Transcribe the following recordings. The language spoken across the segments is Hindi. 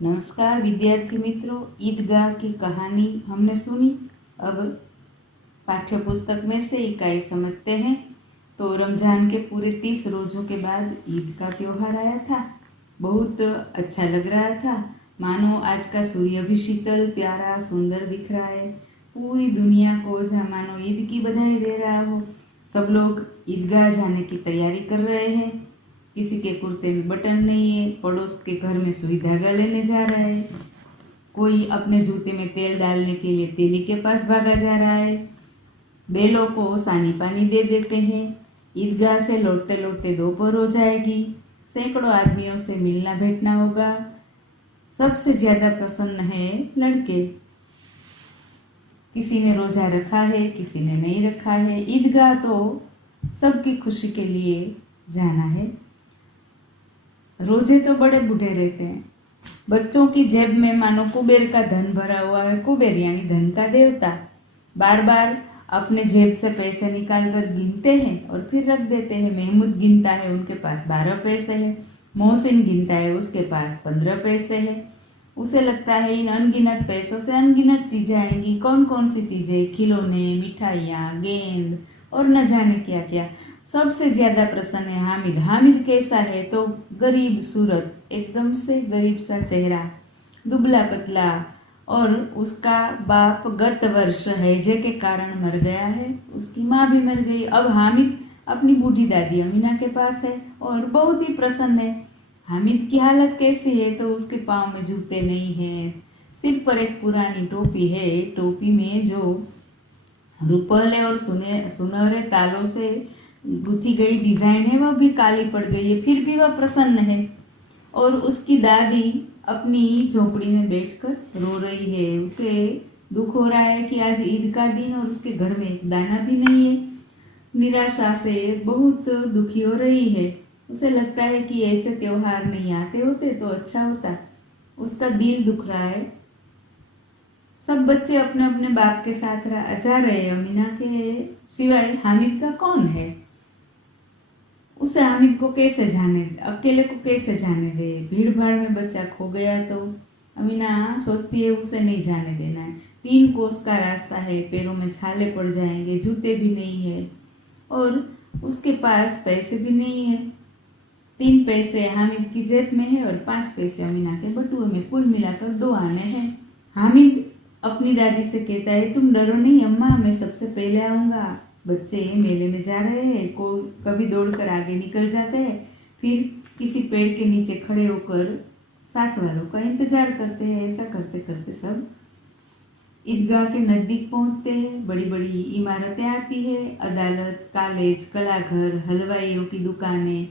नमस्कार विद्यार्थी मित्रों, ईदगाह की कहानी हमने सुनी। अब पाठ्य पुस्तक में से इकाई समझते हैं। तो रमजान के पूरे 30 रोज़ों के बाद ईद का त्योहार आया था। बहुत अच्छा लग रहा था, मानो आज का सूर्य भी शीतल, प्यारा, सुंदर दिख रहा है। पूरी दुनिया को मानो ईद की बधाई दे रहा हो। सब लोग ईदगाह जाने की तैयारी कर रहे हैं। किसी के कुर्ते में बटन नहीं है, पड़ोस के घर में सुई धागा लेने जा रहा है, कोई अपने जूते में तेल डालने के लिए तेली के पास भागा जा रहा है। बैलों को सानी पानी दे देते हैं। ईदगाह से लौटते लौटते दोपहर हो जाएगी। सैकड़ों आदमियों से मिलना बैठना होगा। सबसे ज्यादा प्रसन्न है लड़के। किसी ने रोजा रखा है, किसी ने नहीं रखा है। ईदगाह तो सबकी खुशी के लिए जाना है। रोजे तो बड़े बूढ़े रहते हैं। बच्चों की जेब में मानो कुबेर का धन भरा हुआ है। कुबेर यानी धन का देवता बार बार अपने जेब से पैसे निकाल कर गिनते हैं और फिर रख देते हैं। महमूद गिनता है, उनके पास 12 पैसे है। मोहसिन गिनता है, उसके पास 15 पैसे है। उसे लगता है इन अनगिनत पैसों से अनगिनत चीजें आएंगी। कौन कौन सी चीजें, खिलौने, मिठाइयाँ, गेंद और न जाने क्या क्या। सबसे ज्यादा प्रसन्न है हामिद। हामिद कैसा है? तो गरीब सूरत, एकदम से गरीब सा चेहरा, दुबला पतला, और उसका बाप गत वर्ष हैजे के कारण मर गया है। उसकी माँ भी मर गई। अब हामिद अपनी बूढ़ी दादी अमीना के पास है और बहुत ही प्रसन्न है। हामिद की हालत कैसी है? तो उसके पाँव में जूते नहीं है, सिर पर एक पुरानी टोपी है। टोपी में जो रुपहले और सुनहरे तालों से गुथी गई डिजाइन है वह भी काली पड़ गई है। फिर भी वह प्रसन्न है। और उसकी दादी अपनी झोपड़ी में बैठकर रो रही है। उसे दुख हो रहा है कि आज ईद का दिन और उसके घर में एक दाना भी नहीं है। निराशा से बहुत दुखी हो रही है। उसे लगता है कि ऐसे त्योहार नहीं आते होते तो अच्छा होता। उसका दिल दुख रहा है। सब बच्चे अपने अपने बाप के साथ जा रहे हैं। अमीना के सिवाय हामिद का कौन है? उसे हामिद को कैसे जाने, अकेले को कैसे जाने दे? भीड़ भाड़ में बच्चा खो गया तो अमीना सोचती है उसे नहीं जाने देना है। 3 कोस का रास्ता है, पैरों में छाले पड़ जाएंगे, जूते भी नहीं है और उसके पास पैसे भी नहीं है। 3 पैसे हामिद की जेब में है और 5 पैसे अमीना के बटुए में। कुल मिलाकर 2 आने हैं। हामिद अपनी दादी से कहता है, तुम डरो नहीं अम्मा, मैं सबसे पहले आऊंगा। बच्चे मेले में जा रहे हैं, कोई कभी दौड़कर आगे निकल जाते हैं, फिर किसी पेड़ के नीचे खड़े होकर साथ वालों का इंतजार करते हैं। ऐसा करते करते सब ईदगाह के नजदीक पहुंचते हैं। बड़ी बड़ी इमारतें आती है, अदालत, कॉलेज, कलाघर, हलवाइयों की दुकानें।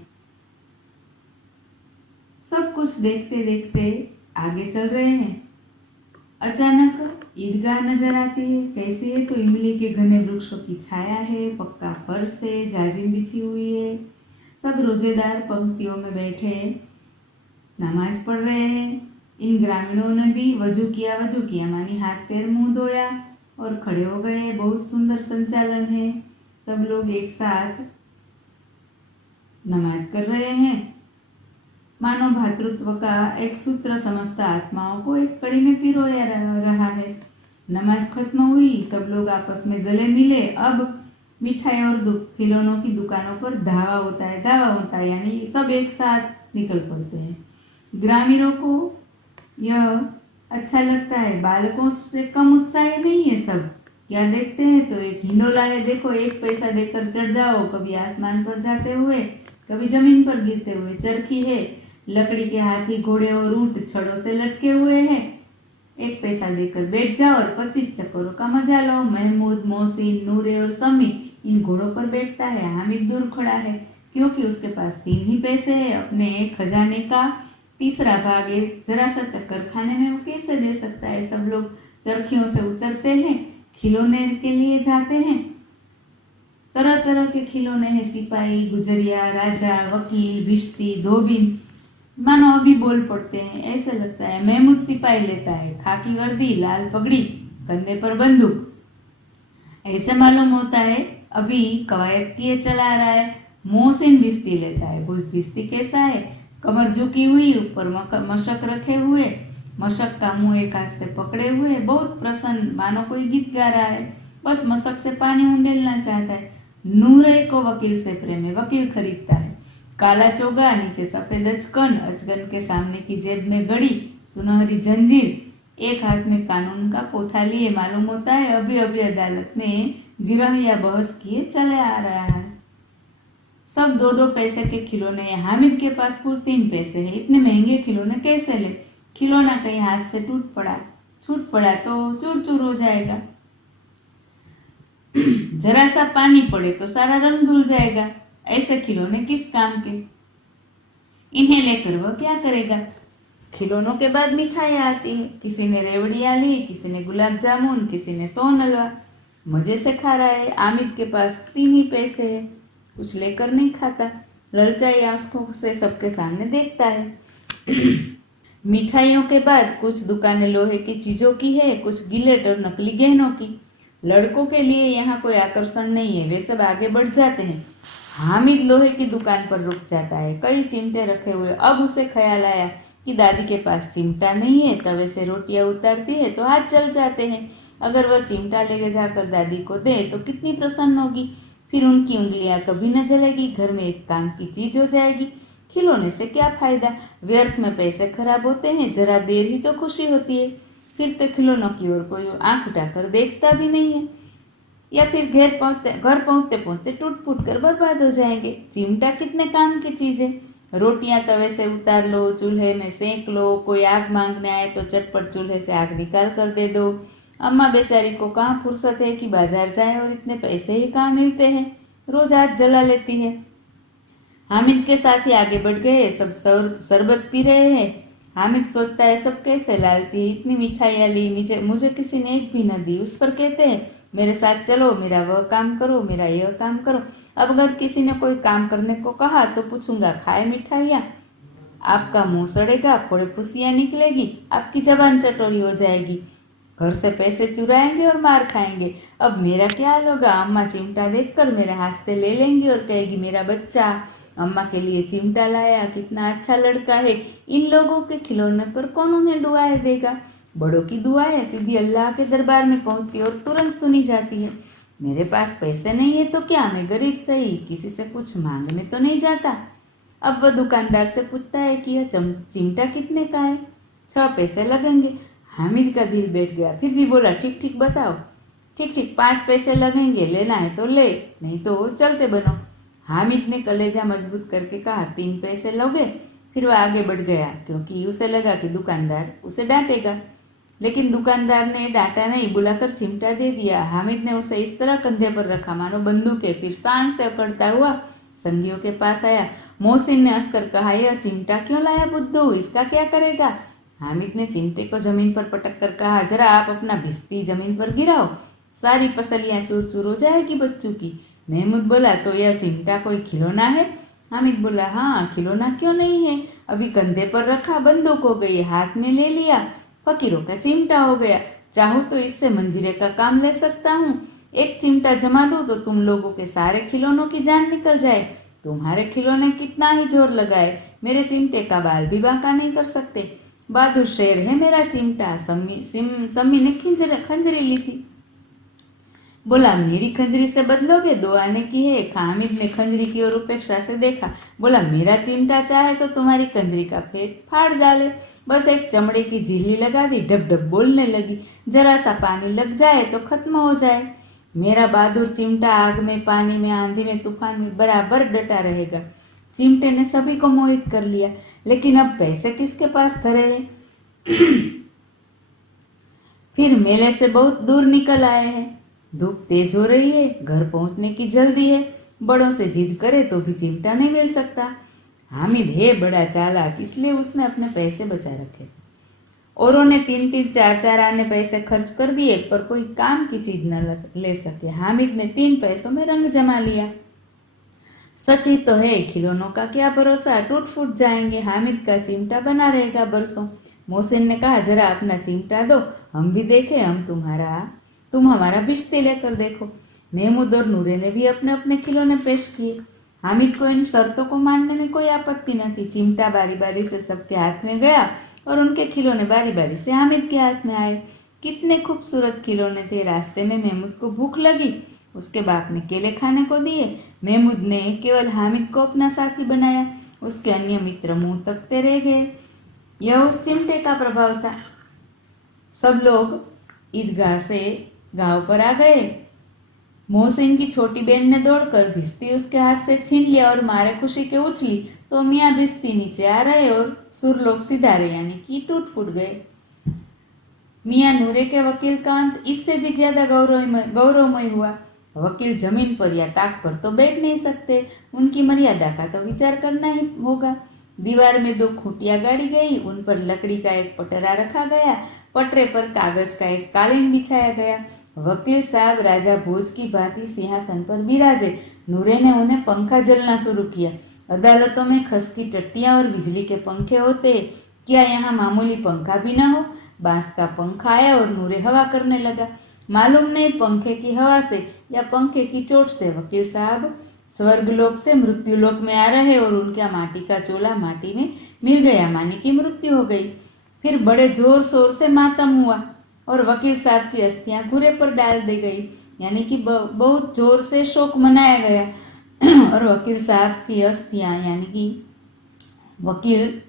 सब कुछ देखते देखते आगे चल रहे हैं। अचानक ईदगाह नजर आती है। कैसी है? तो इमली के घने वृक्षों की छाया है, पक्का फर्श है, जाजिम बिछी हुई है। सब रोजेदार पंक्तियों में बैठे नमाज पढ़ रहे हैं। इन ग्रामीणों ने भी वजू किया मानी हाथ पैर मुंह धोया और खड़े हो गए। बहुत सुंदर संचालन है। सब लोग एक साथ नमाज कर रहे हैं। मानव भातृत्व का एक सूत्र समस्त आत्माओं को एक कड़ी में पिरोया रहा है। नमाज खत्म हुई, सब लोग आपस में गले मिले। अब मिठाई और खिलौनों की दुकानों पर धावा होता है, यानी सब एक साथ निकल पड़ते हैं। ग्रामीणों को यह अच्छा लगता है। बालकों से कम उत्साही नहीं है। सब क्या देखते हैं? तो एक हिंडोला है, देखो 1 पैसा देकर चढ़ जाओ। कभी आसमान पर जाते हुए, कभी जमीन पर गिरते हुए। चरखी है, लकड़ी के हाथी, घोड़े और ऊंट छड़ों से लटके हुए हैं। 1 पैसा देकर बैठ जाओ और 25 चक्करों का मजा लो। महमूद, मोहसिन, नूरे और समी इन घोड़ों पर बैठता है। हामिद दूर खड़ा है क्योंकि उसके पास 3 ही पैसे है। अपने खजाने का तीसरा भाग एक जरा सा चक्कर खाने में वो कैसे दे सकता है? सब लोग चरखियों से उतरते हैं, खिलौने के लिए जाते हैं। तरह तरह के खिलौने हैं, सिपाही, गुजरिया, राजा, वकील, भिश्ती, धोबिन। मानो अभी बोल पड़ते हैं, ऐसा लगता है। महमूद सिपाही लेता है, खाकी वर्दी, लाल पगड़ी, कंधे पर बंदूक। ऐसे मालूम होता है अभी कवायद किए चला रहा है। मोहसिन भिश्ती लेता है। भिश्ती कैसा है? कमर झुकी हुई, ऊपर मशक रखे हुए, मशक का मुंह एक हाथ से पकड़े हुए बहुत प्रसन्न, मानो कोई गीत गा रहा है। बस मशक से पानी उंडेलना चाहता है। नूरे को वकील से प्रेम है, वकील खरीदता है। काला चोगा, नीचे सफेद अचकन, अचकन के सामने की जेब में घड़ी, सुनहरी जंजीर, एक हाथ में कानून का पोथा लिए मालूम होता है अभी अभी अदालत में जिरह या बहस किए चले आ रहा है। सब 2-2 पैसे के खिलौने हैं। हामिद के पास कुल 3 पैसे हैं। इतने महंगे खिलौने कैसे ले? खिलौना कहीं हाथ से छूट पड़ा तो चूर चूर हो जाएगा। जरा सा पानी पड़े तो सारा रंग धुल जाएगा। ऐसे खिलौने किस काम के? इन्हें लेकर वह क्या करेगा? खिलौनों के बाद मिठाइयाँ आती है। किसी ने रेवड़ियाँ ली, किसी ने गुलाब जामुन, किसी ने सोन हलवा। मजे से खा रहा है। आमिद के पास 3 ही पैसे है, कुछ लेकर नहीं खाता। ललचाई आंखों से सबके सामने देखता है। मिठाइयों के बाद कुछ दुकानें लोहे की चीजों की है, कुछ गिलेट और नकली गहनों की। लड़कों के लिए यहाँ कोई आकर्षण नहीं है, वे सब आगे बढ़ जाते हैं। हामिद लोहे की दुकान पर रुक जाता है। कई चिमटे रखे हुए। अब उसे ख्याल आया कि दादी के पास चिमटा नहीं है। तवे से रोटियां उतारती है तो हाथ जल जाते हैं। अगर वह चिमटा ले जाकर दादी को दे तो कितनी प्रसन्न होगी। फिर उनकी उंगलियां कभी न जलेगी। घर में एक काम की चीज हो जाएगी। खिलौने से क्या फायदा? व्यर्थ में पैसे खराब होते हैं। जरा देर ही तो खुशी होती है। फिर तो खिलौनों की ओर कोई आंख उठाकर देखता भी नहीं है, या फिर घर पहुंचते पहुंचते टूट फूट कर बर्बाद हो जाएंगे। चिमटा कितने काम की चीज है। रोटियां तवे से उतार लो, चूल्हे में सेंक लो। कोई आग मांगने आए तो चटपट चूल्हे से आग निकाल कर दे दो। अम्मा बेचारी को कहाँ फुर्सत है कि बाजार जाए और इतने पैसे ही कहाँ मिलते हैं। रोज हाथ जला लेती है। हामिद के साथ ही आगे बढ़ गए। सब शरबत पी रहे हैं। हामिद सोचता है सब कैसे लालची, इतनी मिठाइयाँ ली, मुझे किसी ने एक भी न दी। उस पर कहते हैं मेरे साथ चलो, मेरा वह काम करो, मेरा यह काम करो। अब अगर किसी ने कोई काम करने को कहा तो पूछूंगा खाए मिठाइयाँ? आपका मुंह सड़ेगा, फोड़े फुसियाँ निकलेगी, आपकी जबान चटोरी हो जाएगी। घर से पैसे चुराएंगे और मार खाएंगे। अब मेरा क्या हाल होगा? अम्मा चिमटा देखकर मेरे हाथ से ले लेंगी और कहेगी मेरा बच्चा अम्मा के लिए चिमटा लाया, कितना अच्छा लड़का है। इन लोगों के खिलौने पर कौन उन्हें दुआएं देगा? बड़ों की दुआएं सीधी अल्लाह के दरबार में पहुंचती और तुरंत सुनी जाती है। मेरे पास पैसे नहीं है तो क्या, मैं गरीब सही, किसी से कुछ मांगने तो नहीं जाता। अब वह दुकानदार से पूछता है कि यह चिमटा कितने का है? 6 पैसे लगेंगे। हामिद का दिल बैठ गया। फिर भी बोला ठीक ठीक बताओ। ठीक 5 पैसे लगेंगे, लेना है तो ले, नहीं तो चलते बनो। हामिद ने कलेजा मजबूत करके कहा 3 पैसे लोगे? फिर वह आगे बढ़ गया, क्योंकि उसे लगा कि दुकानदार उसे डांटेगा। लेकिन दुकानदार ने डांटा नहीं, बुलाकर चिमटा दे दिया। हामिद ने उसे इस तरह कंधे पर रखा मानो बंदूक है। फिर शान से अकड़ता हुआ संगियों के पास आया। मोहसिन ने हंसकर कहा यह चिमटा क्यों लाया बुद्धू, इसका क्या करेगा? हामिद ने चिमटे को जमीन पर पटक कर कहा जरा आप अपना भिस्ती जमीन पर गिराओ, सारी पसलियां चूर चूर हो जाएगी बच्चों की। महमूद बोला तो यह चिमटा कोई खिलौना है? हामिद बोला हाँ, खिलौना क्यों नहीं है, अभी कंधे पर रखा, बंदूक हो गई, हाथ में ले लिया, फकीरों का चिमटा हो गया। चाहूँ तो इससे मंजीरे का काम ले सकता हूँ। एक चिमटा जमा दो तो तुम लोगों के सारे खिलौनों की जान निकल जाए। तुम्हारे खिलौने कितना ही जोर लगाए, मेरे चिमटे का बाल भी बांका नहीं कर सकते। बहादुर शेर है मेरा चिमटा। सम्मी ने खंजरी ली थी। बोला मेरी खंजरी से बदलोगे? 2 आने की है। हामिद ने खंजरी की ओर उपेक्षा से देखा। बोला मेरा चिमटा चाहे तो तुम्हारी खंजरी का पेट फाड़ डाले। बस एक चमड़े की झिल्ली लगा दी, डब डब बोलने लगी। जरा सा पानी लग जाए तो खत्म हो जाए। मेरा बहादुर चिमटा आग में, पानी में, आंधी में, तूफान में बराबर डटा रहेगा। चिमटे ने सभी को मोहित कर लिया, लेकिन अब पैसे किसके पास धरे हैं? फिर मेले से बहुत दूर निकल आए हैं। धूप तेज हो रही है, घर पहुंचने की जल्दी है। बड़ों से जिद करे तो भी चिमटा नहीं मिल सकता। हामिद है बड़ा चालाक, इसलिए उसने अपने पैसे बचा रखे। औरों ने 3-3, 4-4 आने पैसे खर्च कर दिए, पर कोई काम की चीज न ले सके। हामिद ने 3 पैसों में रंग जमा लिया। सच ही तो है, खिलौनों का क्या भरोसा, टूट फूट जाएंगे। हामिद का चिमटा बना रहेगा बरसों। मोहसिन ने कहा जरा अपना चिमटा दो, हम भी देखें, तुम हमारा भिश्ती लेकर देखो। महमूद और नूरे ने भी अपने अपने खिलौने पेश किए। हामिद को इन शर्तों को मानने में कोई आपत्ति न थी। चिमटा बारी बारी से सबके हाथ में गया और उनके खिलौने बारी बारी से हामिद के हाथ में आए। कितने खूबसूरत खिलौने थे। रास्ते में महमूद को भूख लगी, उसके बाप ने केले खाने को दिए। महमूद ने केवल हामिद को अपना साथी बनाया, उसके अन्य मित्र मुंह तकते रह गए। यह उस चिमटे का प्रभाव था। सब लोग ईदगाह से गांव पर आ गए। मोहसिन की छोटी बहन ने दौड़कर भिश्ती उसके हाथ से छीन लिया और मारे खुशी के उछली तो मियाँ भिश्ती नीचे आ रहे और सुरलोक सिधारे यानी कि टूट फूट गए। मियाँ नूरे के वकील का अंत इससे भी ज्यादा गौरवमय हुआ। वकील जमीन पर या ताक पर तो बैठ नहीं सकते, उनकी मर्यादा का तो विचार करना ही होगा। दीवार में 2 खूंटियां गाड़ी गई, उन पर लकड़ी का एक पटरा रखा गया, पटरे पर कागज का एक कालीन बिछाया गया। वकील साहब राजा भोज की भांति सिंहासन पर विराजे। नूरे ने उन्हें पंखा जलना शुरू किया। अदालतों में खस की टट्टियां और बिजली के पंखे होते, क्या यहाँ मामूली पंखा भी न हो? बांस का पंखा आया और नूरे हवा करने लगा। मालूम नहीं पंखे की हवा से या पंखे की चोट से वकील साहब स्वर्गलोक से मृत्युलोक में आ रहे और उनका माटी का चोला माटी में मिल गया, मानी की मृत्यु हो गई। फिर बड़े जोर शोर से मातम हुआ और वकील साहब की अस्थियां घुरे पर डाल दी गई, यानी कि बहुत जोर से शोक मनाया गया। और वकील साहब की अस्थियां यानी कि वकील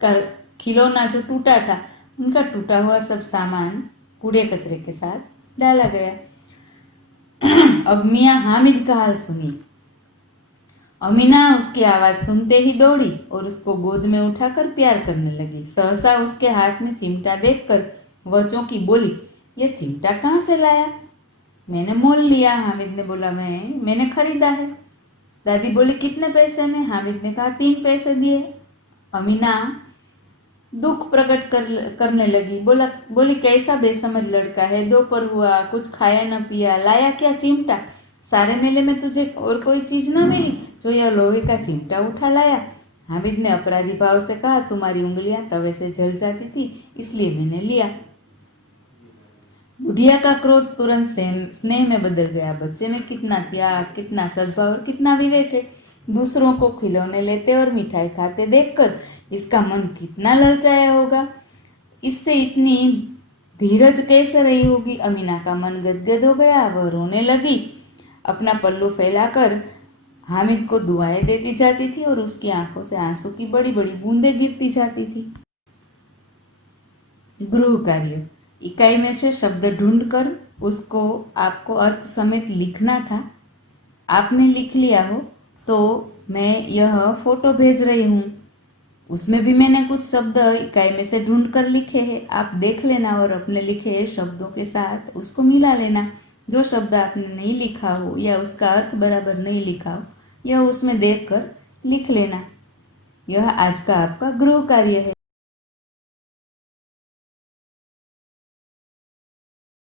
का खिलौना जो टूटा था, उनका टूटा हुआ सब सामान कूड़े कचरे के साथ डाला गया। अब मियाँ हामिद का हाल सुनिए। अमीना उसकी आवाज सुनते ही दौड़ी और उसको गोद में उठाकर प्यार करने लगी। सहसा उसके हाथ में चिमटा देखकर वह चौंकी, बोली, ये चिमटा कहाँ से लाया? मैंने मोल लिया। हामिद ने बोला, मैंने खरीदा है। दादी बोली, कितने पैसे में? हामिद ने कहा, 3 पैसे दिए। अमीना दुख प्रकट करने लगी। बोली, कैसा बेसमझ लड़का है, दोपहर हुआ, कुछ खाया न पिया, लाया क्या चिमटा? सारे मेले में तुझे और कोई चीज न मिली जो यह लोहे का चिमटा उठा लाया? हामिद ने अपराधी भाव से कहा, तुम्हारी उंगलियां तवे से जल जाती थी, इसलिए मैंने लिया। बुढ़िया का क्रोध तुरंत स्नेह में बदल गया। बच्चे में कितना त्याग, कितना सद्भाव और कितना विवेक है। दूसरों को खिलौने लेते और मिठाई खाते देखकर इसका मन कितना ललचाया होगा। इससे इतनी धीरज कैसे रही होगी? अमीना का मन गदगद हो गया, वह रोने लगी। अपना पल्लू फैलाकर हामिद को दुआएं देती जाती थी और उसकी आंखों से आंसू की बड़ी बड़ी बूंदें गिरती जाती थी। गृह कार्य इकाई में से शब्द ढूंढकर उसको आपको अर्थ समेत लिखना था। आपने लिख लिया हो तो मैं यह फोटो भेज रही हूँ, उसमें भी मैंने कुछ शब्द इकाई में से ढूंढ कर लिखे हैं। आप देख लेना और अपने लिखे शब्दों के साथ उसको मिला लेना। जो शब्द आपने नहीं लिखा हो या उसका अर्थ बराबर नहीं लिखा हो, यह उसमें देखकर लिख लेना। यह आज का आपका गृह कार्य है।